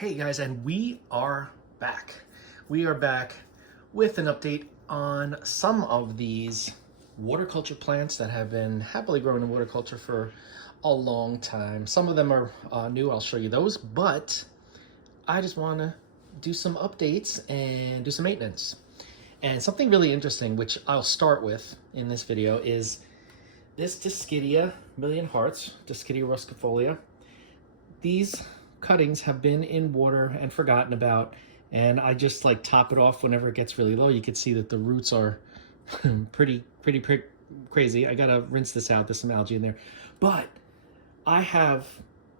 Hey guys, and we are back. We are back with an update on some of these water culture plants that have been happily growing in water culture for a long time. Some of them are new, I'll show you those, but I just want to do some updates and do some maintenance. And something really interesting, which I'll start with in this video, is this Dischidia Million Hearts, Dischidia rustifolia. These cuttings have been in water and forgotten about, and I just like top it off whenever it gets really low. You can see that the roots are pretty crazy. I gotta rinse this out. There's some algae in there, but I have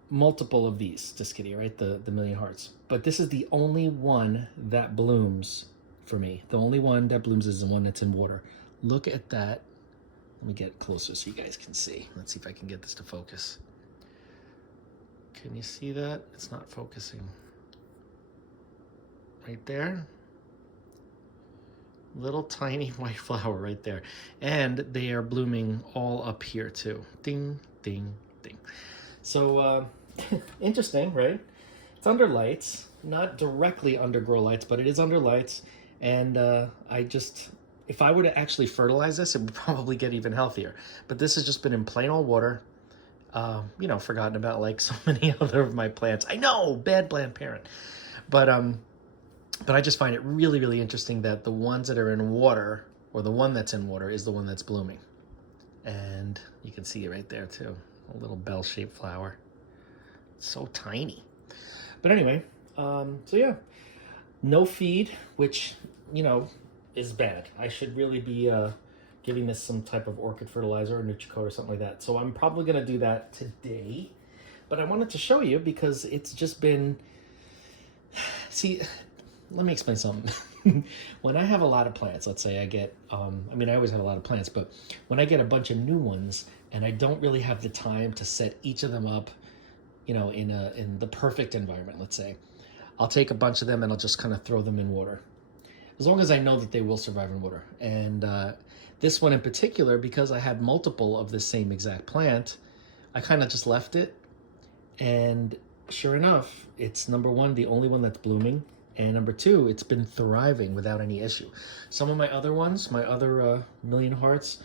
multiple of these Dischidia, right? The Million Hearts, but this is the only one that blooms for me. The only one that blooms is the one that's in water. Look at that. Let me get closer so you guys can see. Let's see if I can get this to focus. Can you see that? It's not focusing. Right there. Little tiny white flower right there. And they are blooming all up here too. Ding, ding, ding. So, interesting, right? It's under lights. Not directly under grow lights, but it is under lights. And if I were to actually fertilize this, it would probably get even healthier. But this has just been in plain old water. Forgotten about like so many other of my plants. I know, bad plant parent. But I just find it really interesting that the ones that are in water, or the one that's in water, is the one that's blooming. And you can see it right there too. A little bell-shaped flower. It's so tiny. But anyway, so yeah. No feed, which, is bad. I should really be giving this some type of orchid fertilizer or NutriCoat or something like that. So I'm probably going to do that today. But I wanted to show you because it's just been... See, let me explain something. When I have a lot of plants, let's say I get... I always have a lot of plants, but when I get a bunch of new ones and I don't really have the time to set each of them up, in the perfect environment, let's say, I'll take a bunch of them and I'll just kind of throw them in water. As long as I know that they will survive in water. And this one in particular, because I had multiple of the same exact plant, I kind of just left it. And sure enough, it's number one, the only one that's blooming. And number two, it's been thriving without any issue. Some of my other ones, my other Million Hearts,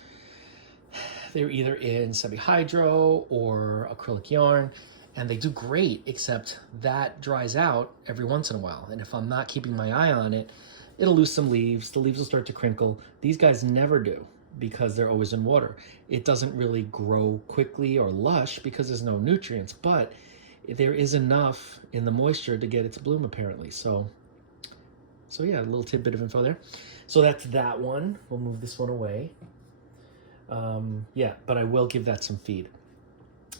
they're either in semi-hydro or acrylic yarn. And they do great, except that dries out every once in a while. And if I'm not keeping my eye on it, it'll lose some leaves. The leaves will start to crinkle. These guys never do because they're always in water. It doesn't really grow quickly or lush because there's no nutrients, but there is enough in the moisture to get it to bloom apparently. So yeah, a little tidbit of info there. So that's that one. We'll move this one away. But I will give that some feed.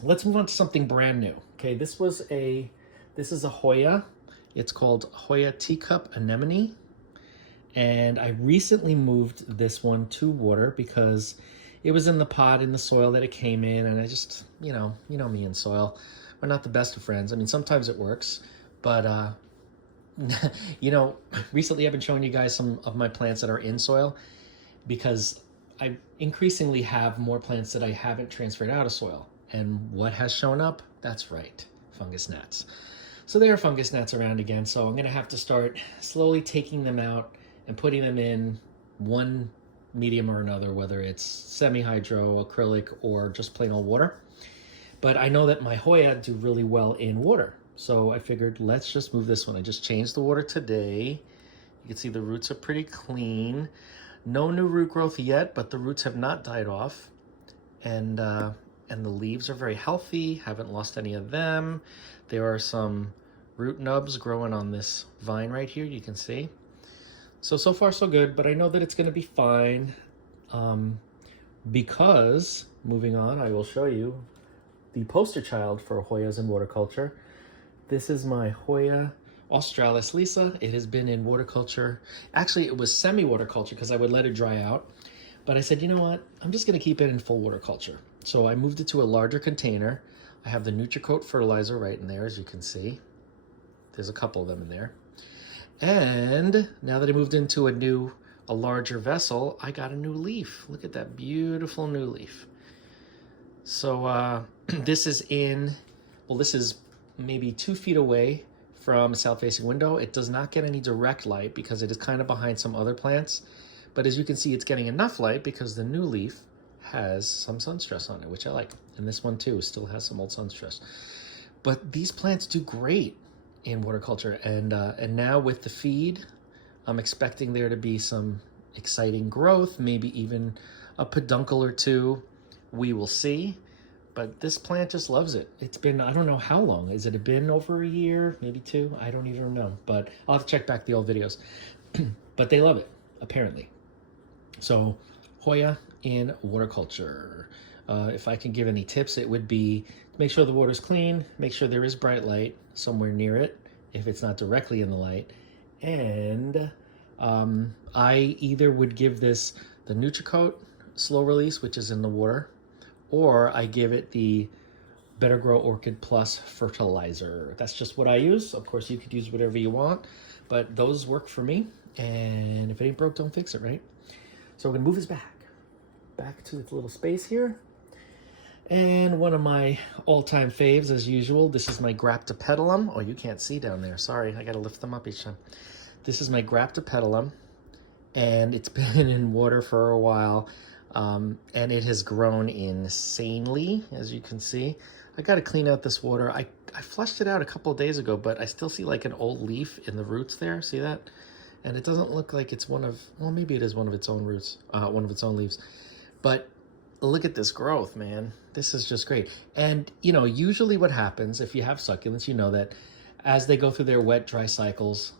Let's move on to something brand new. Okay, this is a Hoya. It's called Hoya Teacup Anemone. And I recently moved this one to water because it was in the pot in the soil that it came in, and I just, you know me and soil. We're not the best of friends. I mean, sometimes it works, but recently I've been showing you guys some of my plants that are in soil because I increasingly have more plants that I haven't transferred out of soil. And what has shown up? That's right, fungus gnats. So there are fungus gnats around again, so I'm gonna have to start slowly taking them out and putting them in one medium or another, whether it's semi-hydro, acrylic, or just plain old water. But I know that my Hoya do really well in water. So I figured let's just move this one. I just changed the water today. You can see the roots are pretty clean. No new root growth yet, but the roots have not died off. And the leaves are very healthy, haven't lost any of them. There are some root nubs growing on this vine right here, you can see. So far so good, but I know that it's gonna be fine because, moving on, I will show you the poster child for Hoyas in water culture. This is my Hoya Australis Lisa. It has been in water culture. Actually, it was semi-water culture because I would let it dry out. But I said, you know what? I'm just gonna keep it in full water culture. So I moved it to a larger container. I have the NutriCoat fertilizer right in there, as you can see. There's a couple of them in there. And now that I moved into a larger vessel, I got a new leaf. Look at that beautiful new leaf. So this is maybe 2 feet away from a south-facing window. It does not get any direct light because it is kind of behind some other plants. But as you can see, it's getting enough light because the new leaf has some sun stress on it, which I like. And this one too still has some old sun stress. But these plants do great in water culture. And now with the feed, I'm expecting there to be some exciting growth, maybe even a peduncle or two. We will see. But this plant just loves it. It's been, I don't know how long. Has it been over a year? Maybe 2? I don't even know. But I'll have to check back the old videos. But they love it, apparently. So, Hoya in water culture. If I can give any tips, it would be make sure the water's clean, make sure there is bright light somewhere near it, if it's not directly in the light. And I either would give this the NutriCoat slow release, which is in the water, or I give it the Better Grow Orchid Plus fertilizer. That's just what I use. Of course, you could use whatever you want, but those work for me. And if it ain't broke, don't fix it, right? So we're gonna move this back to its little space here. And one of my all-time faves, as usual, this is my Graptopetalum. Oh, you can't see down there. Sorry, I gotta lift them up each time. This is my Graptopetalum, and it's been in water for a while. And it has grown insanely, as you can see. I got to clean out this water. I flushed it out a couple of days ago, but I still see like an old leaf in the roots there. See that? And it doesn't look like it's one of, well, maybe it is one of its own roots, one of its own leaves. But look at this growth, man. This is just great. And, you know, usually what happens if you have succulents, you know that as they go through their wet, dry cycles,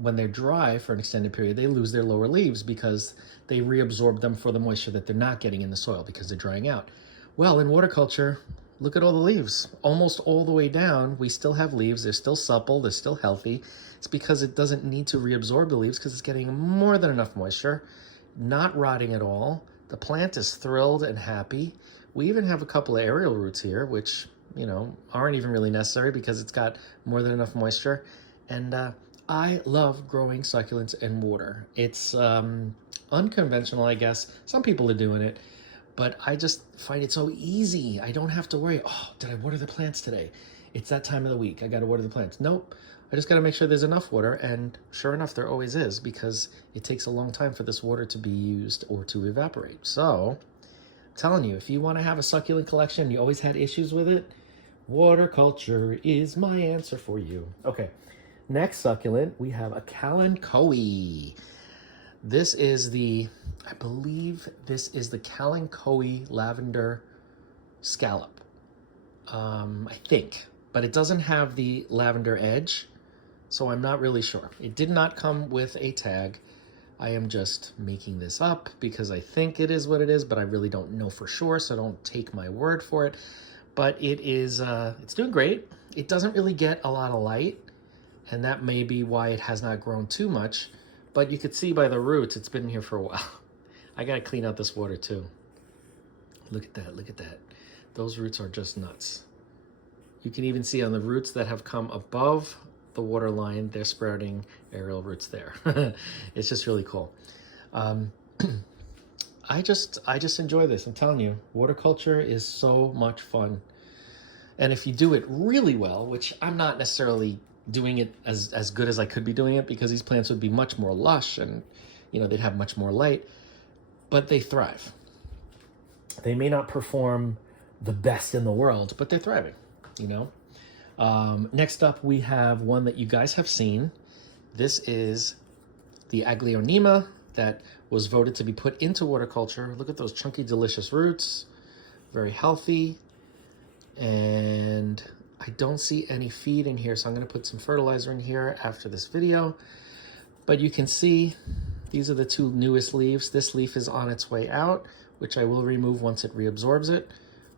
when they're dry for an extended period, they lose their lower leaves because they reabsorb them for the moisture that they're not getting in the soil because they're drying out. Well, in water culture, look at all the leaves. Almost all the way down, we still have leaves. They're still supple. They're still healthy. It's because it doesn't need to reabsorb the leaves because it's getting more than enough moisture, not rotting at all. The plant is thrilled and happy. We even have a couple of aerial roots here, which, you know, aren't even really necessary because it's got more than enough moisture. And I love growing succulents in water. It's unconventional, I guess. Some people are doing it, but I just find it so easy. I don't have to worry, oh, did I water the plants today? It's that time of the week. I got to water the plants. Nope. I just got to make sure there's enough water. And sure enough, there always is because it takes a long time for this water to be used or to evaporate. So I'm telling you, if you want to have a succulent collection, you always had issues with it, water culture is my answer for you. Okay, next succulent, we have a Kalanchoe. This is the, I believe this is the Kalanchoe lavender scallop. I think, but it doesn't have the lavender edge, so I'm not really sure. It did not come with a tag. I am just making this up because I think it is what it is, but I really don't know for sure, so don't take my word for it. But it is, it's doing great. It doesn't really get a lot of light, and that may be why it has not grown too much. But you could see by the roots, it's been here for a while. I gotta clean out this water too. Look at that, look at that. Those roots are just nuts. You can even see on the roots that have come above the water line, they're sprouting aerial roots there. It's just really cool. I just enjoy this. I'm telling you, water culture is so much fun. And if you do it really well, which I'm not necessarily doing it as good as I could be doing it because these plants would be much more lush and, you know, they'd have much more light, but they thrive. They may not perform the best in the world, but they're thriving, you know? Next up, we have one that you guys have seen. This is the Aglaonema that was voted to be put into water culture. Look at those chunky, delicious roots. Very healthy. And I don't see any feed in here, so I'm going to put some fertilizer in here after this video. But you can see these are the two newest leaves. This leaf is on its way out, which I will remove once it reabsorbs it.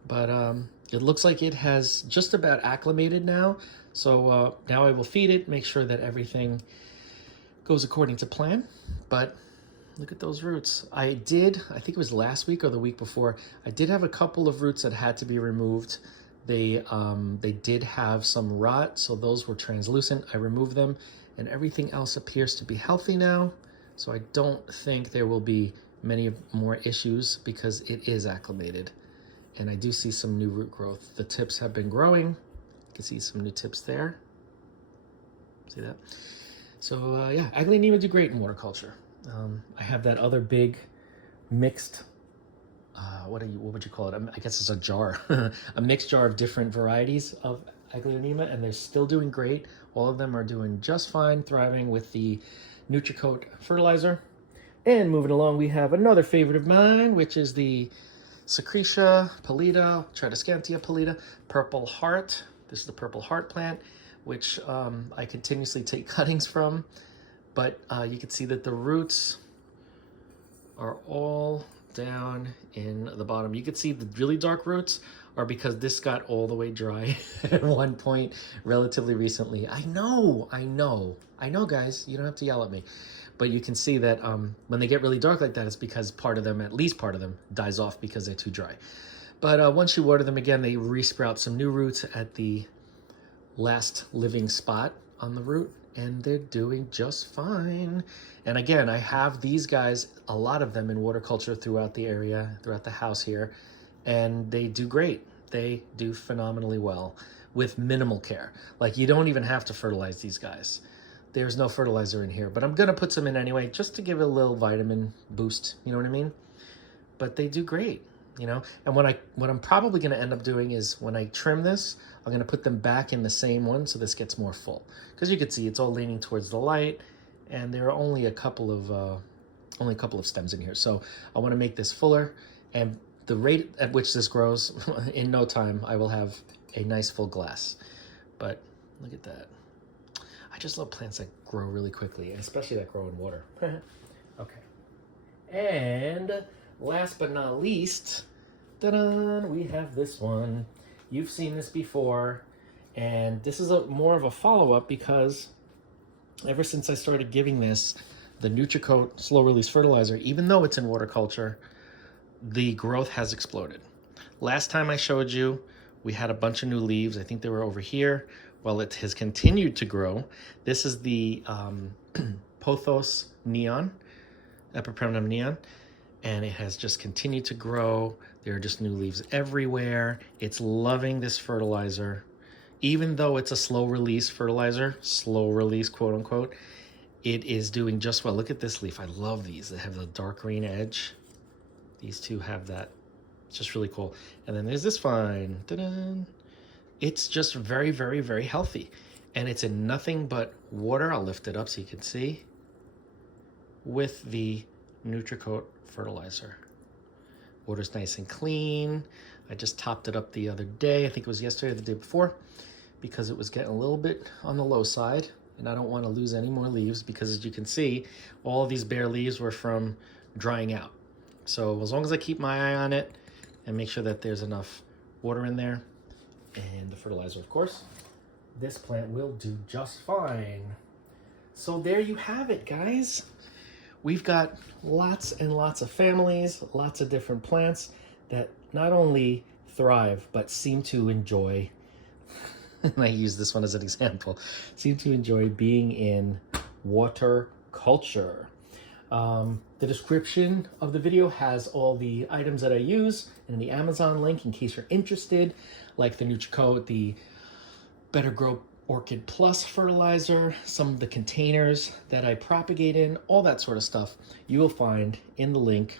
But it looks like it has just about acclimated now. So now I will feed it, make sure that everything goes according to plan. But look at those roots. I think it was last week or the week before, I did have a couple of roots that had to be removed. They did have some rot, so those were translucent. I removed them, and everything else appears to be healthy now. So I don't think there will be many more issues because it is acclimated. And I do see some new root growth. The tips have been growing. You can see some new tips there. See that? So yeah, Aglaonema do great in water culture. I have that other big mixed, what would you call it? I guess it's a jar, a mixed jar of different varieties of Aglaonema, and they're still doing great. All of them are doing just fine, thriving with the NutriCoat fertilizer. And moving along, we have another favorite of mine, which is the Succulent pallida, Tradescantia pallida, Purple Heart. This is the Purple Heart plant, which I continuously take cuttings from. But you can see that the roots are all down in the bottom. You can see the really dark roots are because this got all the way dry at one point relatively recently. I know, guys. You don't have to yell at me. But you can see that when they get really dark like that, it's because part of them, at least part of them, dies off because they're too dry. But once you water them again, they resprout some new roots at the last living spot on the root, and they're doing just fine. And again, I have these guys, a lot of them in water culture throughout the area, throughout the house here, and they do great. They do phenomenally well with minimal care. Like, you don't even have to fertilize these guys. There's no fertilizer in here, but I'm gonna put some in anyway, just to give it a little vitamin boost, you know what I mean? But they do great, you know? And what I'm probably gonna end up doing is when I trim this, I'm gonna put them back in the same one so this gets more full. Because you can see it's all leaning towards the light, and there are only a couple of stems in here. So I wanna make this fuller, and the rate at which this grows, in no time, I will have a nice full glass. But look at that. I just love plants that grow really quickly, especially that grow in water. Okay. And last but not least, ta-da, we have this one. You've seen this before, and this is more of a follow-up because ever since I started giving this the NutriCoat slow-release fertilizer, even though it's in water culture, the growth has exploded. Last time I showed you, we had a bunch of new leaves. I think they were over here. Well, it has continued to grow. This is the Pothos Neon, Epipremnum Neon, and it has just continued to grow. There are just new leaves everywhere. It's loving this fertilizer. Even though it's a slow release fertilizer, slow release, quote unquote, it is doing just well. Look at this leaf. I love these. They have the dark green edge. These two have that. It's just really cool. And then there's this vine. Ta-da! It's just very, very, very healthy. And it's in nothing but water. I'll lift it up so you can see. With the NutriCoat fertilizer. Water's nice and clean. I just topped it up the other day. I think it was yesterday or the day before. Because it was getting a little bit on the low side. And I don't want to lose any more leaves. Because as you can see, all of these bare leaves were from drying out. So as long as I keep my eye on it and make sure that there's enough water in there, and the fertilizer, of course, this plant will do just fine. So there you have it, guys. We've got lots and lots of families, lots of different plants that not only thrive, but seem to enjoy, and I use this one as an example, seem to enjoy being in water culture. The description of the video has all the items that I use and the Amazon link in case you're interested, like the NutriCoat, the Better Grow Orchid Plus fertilizer, some of the containers that I propagate in, all that sort of stuff you will find in the link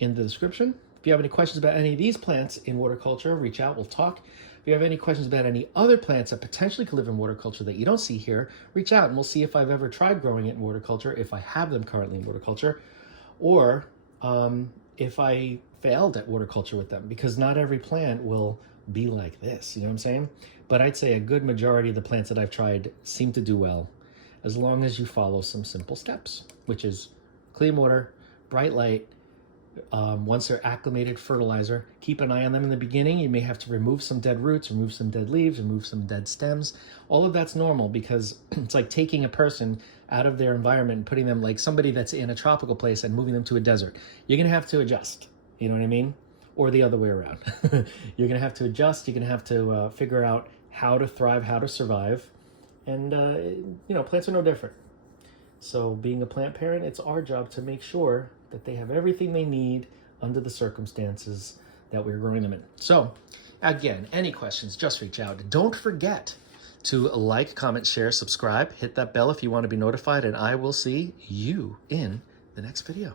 in the description. If you have any questions about any of these plants in water culture, reach out, we'll talk. If you have any questions about any other plants that potentially could live in water culture that you don't see here, reach out and we'll see if I've ever tried growing it in water culture, if I have them currently in water culture, or if I failed at water culture with them, because not every plant will be like this, you know what I'm saying? But I'd say a good majority of the plants that I've tried seem to do well, as long as you follow some simple steps, which is clean water, bright light. Once they're acclimated, fertilizer. Keep an eye on them in the beginning. You may have to remove some dead roots, remove some dead leaves, remove some dead stems. All of that's normal because it's like taking a person out of their environment and putting them, like somebody that's in a tropical place and moving them to a desert. You're going to have to adjust. You know what I mean? Or the other way around. You're going to have to adjust. You're going to have to figure out how to thrive, how to survive. And, you know, plants are no different. So being a plant parent, it's our job to make sure that they have everything they need under the circumstances that we're growing them in. So again, any questions, just reach out. Don't forget to like, comment, share, subscribe. Hit that bell if you want to be notified, and I will see you in the next video.